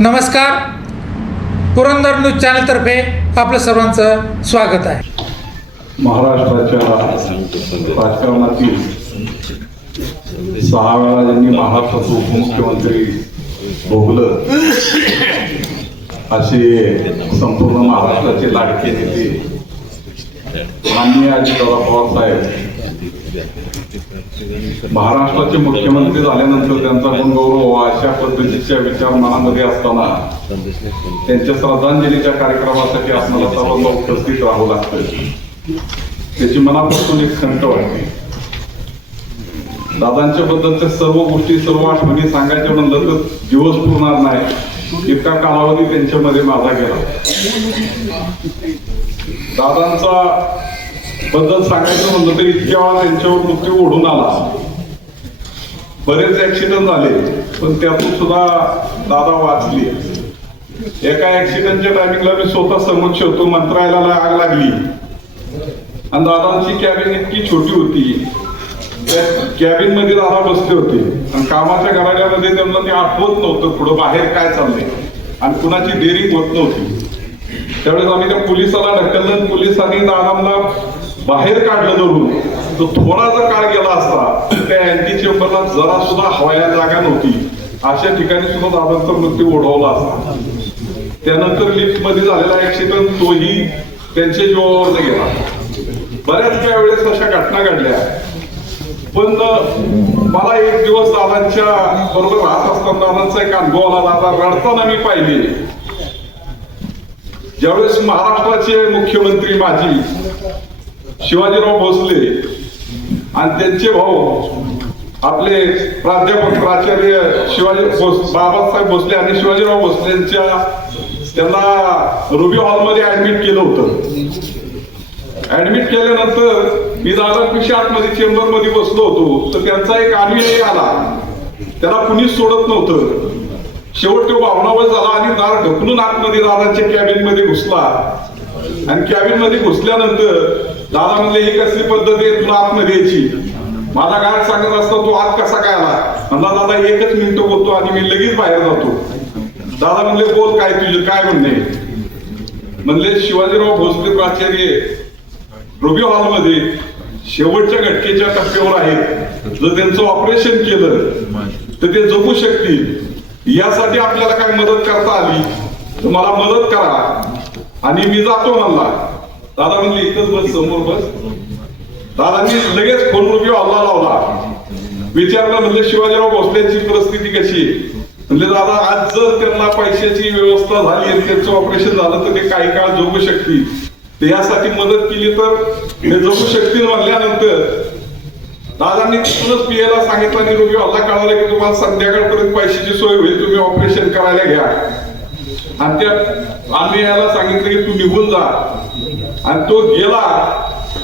नमस्कार. पुरंदर न्यूज चॅनलतर्फे आपलं सर्वांचं स्वागत आहे. महाराष्ट्राच्या राजकारणातील सहा वेळा ज्यांनी महाराष्ट्राचं उपमुख्यमंत्री भोगलं असे संपूर्ण महाराष्ट्राचे लाडके नेते माननीय अजितदादा पवार साहेब महाराष्ट्राचे मुख्यमंत्री झाल्यानंतर त्यांचा पण गौरव अशा पद्धतीच्या विचार मनामध्ये असताना त्यांच्या श्रद्धांजलीच्या कार्यक्रमासाठी आपल्याला सर्वांना उपस्थित राहावं लागतं त्याची मनापासून एक खंत वाटते दादांच्या बद्दलच्या सर्व गोष्टी सर्व आठवणी सांगायच्या म्हणलं तर दिवस पुरणार नाही. इतका कालावधी त्यांच्यामध्ये माझा गेला. दादांचा बद्दल सांगायचं म्हणलं तर इतक्या वेळा त्यांच्यावर मृत्यू ओढून आला. बरेच ऍक्सिडेंट झाले पण त्यातून सुद्धा दादा वाचली. एका ऍक्सिडेंटच्या टायमिंगला मी स्वतः समक्ष होतो मंत्रालयाला आग लागली. आणि दादांची कॅबिन इतकी छोटी होती. त्या कॅबिनमध्ये दादा बसले होते. आणि कामाच्या घराण्यामध्ये त्यांना ते आठवत नव्हतं पुढं बाहेर काय चाललंय. आणि कुणाची डेअरिंग होत नव्हती. त्यावेळेस आम्ही त्या पोलिसाला ढकललं पोलिसांनी दादांना बाहेर काढलं धरून तो थोडा जर काळ गेला असता तर त्या अँटी चेंबरला जरा सुद्धा हवाया जागा नव्हती. अशा ठिकाणी सुद्धा दादांचा मृत्यू ओढवला असता. त्यानंतर लिफ्टमध्ये झालेला ऍक्सिडेंट तोही त्यांच्या जीवावर गेला. बऱ्याच काही वेळेस अशा घटना घडल्या. पण मला एक दिवस दादांच्या बरोबर राहत असताना दादांचा एक अनुभव आला. दादा रडताना मी पाहिले. ज्यावेळेस महाराष्ट्राचे मुख्यमंत्री माजी शिवाजीराव भोसले आणि त्यांचे भाऊ आपले प्राध्यापक प्राचार्य शिवाजी बाबासाहेब भोसले आणि शिवाजीराव भोसले यांच्या त्यांना रुबी हॉलमध्ये ऍडमिट केलं होतं. ऍडमिट केल्यानंतर मी दादापिशी आतमध्ये चेंबरमध्ये बसलो होतो. तर त्यांचा एक अनुयायी आला. त्याला कुणीच सोडत नव्हतं. शेवट तो भावनावर झाला आणि दार ढकलून आतमध्ये दादाच्या कॅबिनमध्ये घुसला. आणि कॅबिनमध्ये घुसल्यानंतर दादा म्हणले ही कसली पद्धत आहे तुला आतमध्ये यायची? माझा गाड सांगत असता तो आत कसा काय आला? म्हणला दादा एकच मिनिट बोलतो आणि मी लगेच बाहेर जातो. दादा म्हणले बोल काय तुझे काय म्हणणे? म्हणले शिवाजीराव भोसले प्राचार्य रुबी हॉलमध्ये शेवटच्या घटकेच्या टप्प्यावर आहेत. जर त्यांचं ऑपरेशन केलं तर ते जगू शकतील. यासाठी आपल्याला काय मदत करता आली? तर मला मदत करा. आणि मी जातो म्हणला. दादा म्हणले इथंच बस समोर बस. दादांनी लगेच फोन रुपये हल्ला लावला. विचारलं म्हणजे शिवाजीराव भोसलेंची परिस्थिती कशी? म्हणजे दादा आज जर त्यांना पैशाची व्यवस्था झाली त्यांचं ऑपरेशन झालं तर ते काही काळ जगू शकतील. तर यासाठी मदत केली तर ते जगू शकतील म्हणल्यानंतर दादांनी तिथूनच पियाला सांगितलं आणि रुपये हल्ला कळवला की तुम्हाला संध्याकाळपर्यंत पैशाची सोय होईल तुम्ही ऑपरेशन करायला घ्या. आणि त्या आम्ही याला सांगितलं की तू निघून जा. आणि तो गेला.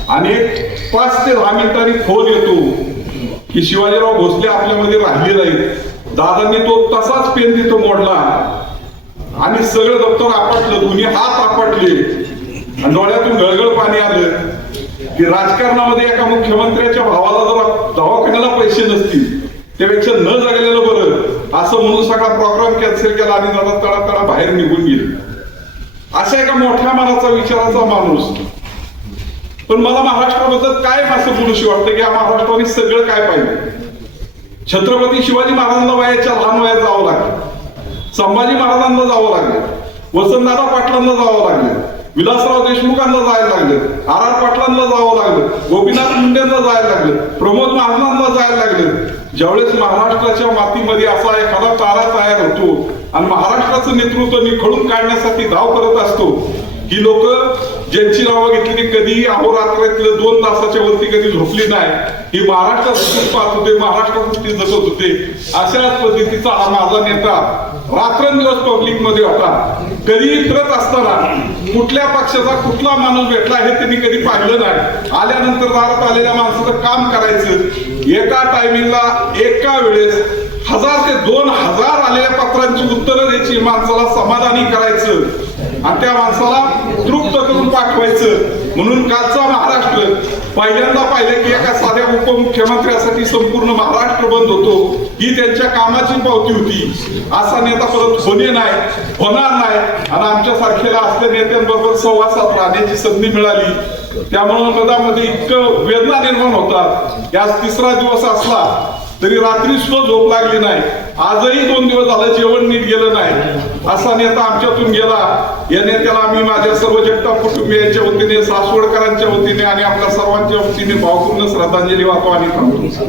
आणि पाच ते दहा मिनिटांनी फोन येतो की शिवाजीराव भोसले आपल्यामध्ये राहिले नाहीत दादांनी तो तसाच पेन तिथं मोडला. आणि सगळं दप्तर आपटलं. दोन्ही हात आपटले. आणि डोळ्यातून गळगळ पाणी आलं. की राजकारणामध्ये एका मुख्यमंत्र्याच्या भावाला जर दवाखान्याला पैसे नसतील. त्यापेक्षा न जगलेलं बरं. असं म्हणून सगळा प्रोग्राम कॅन्सल केला आणि दादा तळा तळा बाहेर निघून गेले. अशा एका मोठ्या मनाचा विचाराचा माणूस. पण मला महाराष्ट्राबद्दल काय असं पुरुषी वाटतं की या महाराष्ट्राने सगळं काय पाहिजे छत्रपती शिवाजी महाराजांना वयाच्या लहान वयात जावं लागलं. संभाजी महाराजांना जावं लागलं. वसंतदादा पाटलांना जावं लागलं. विलासराव देशमुखांना जायला लागलं. आर आर पाटलांना जावं लागलं. गोपीनाथ मुंडेंना जायला लागलं. प्रमोद महाराजांना जायला लागलं. ज्यावेळेस महाराष्ट्राच्या मातीमध्ये असा एखादा तारा तयार होतो आणि महाराष्ट्राचं नेतृत्व निखळून काढण्यासाठी धाव करत असतो ही लोक ज्यांची नावं घेतली कधीही अहोरात्रातलं दोन तासाच्या वरती कधी झोपली नाही. ही महाराष्ट्रात पाहत होते महाराष्ट्रात जगत होते. अशाच पद्धतीचा हा माझा नेता रात्रंदिवस पब्लिकमध्ये होता. कधीही फिरत असताना कुठल्या पक्षाचा कुठला माणूस भेटला हे त्यांनी कधी पाहिलं नाही. आल्यानंतर दारात आलेल्या माणसाचं काम करायचं. एका टायमिंगला एका वेळेस हजार ते दोन हजार आलेल्या पत्रांची उत्तरं द्यायची माणसाला समाधानी करायचं. आणि त्या माणसाला तृप्त करून पाठवायचं. म्हणून कालचा महाराष्ट्र पहिल्यांदा पाहिलं की एका साध्या उपमुख्यमंत्र्यासाठी संपूर्ण महाराष्ट्र बंद होतो. ही त्यांच्या कामाची पावती होती. असा नेता परत होणे नाही होणार नाही. आणि आमच्या सारखेला असल्या नेत्यांबरोबर सहवासात राहण्याची संधी मिळाली. त्यामुळं मधामध्ये इतकं वेदना निर्माण होतात. की आज तिसरा दिवस असला तरी रात्री सुद्धा झोप लागली नाही. आजही दोन दिवस झालं जेवण नीट गेलं असा नेता आमच्यातून गेला. या नेत्याला आम्ही माझ्या सर्व जगताप कुटुंबियांच्या वतीने सासवडकरांच्या वतीने आणि आपल्या सर्वांच्या वतीने भावपूर्ण श्रद्धांजली वाहतो आणि थांबतो.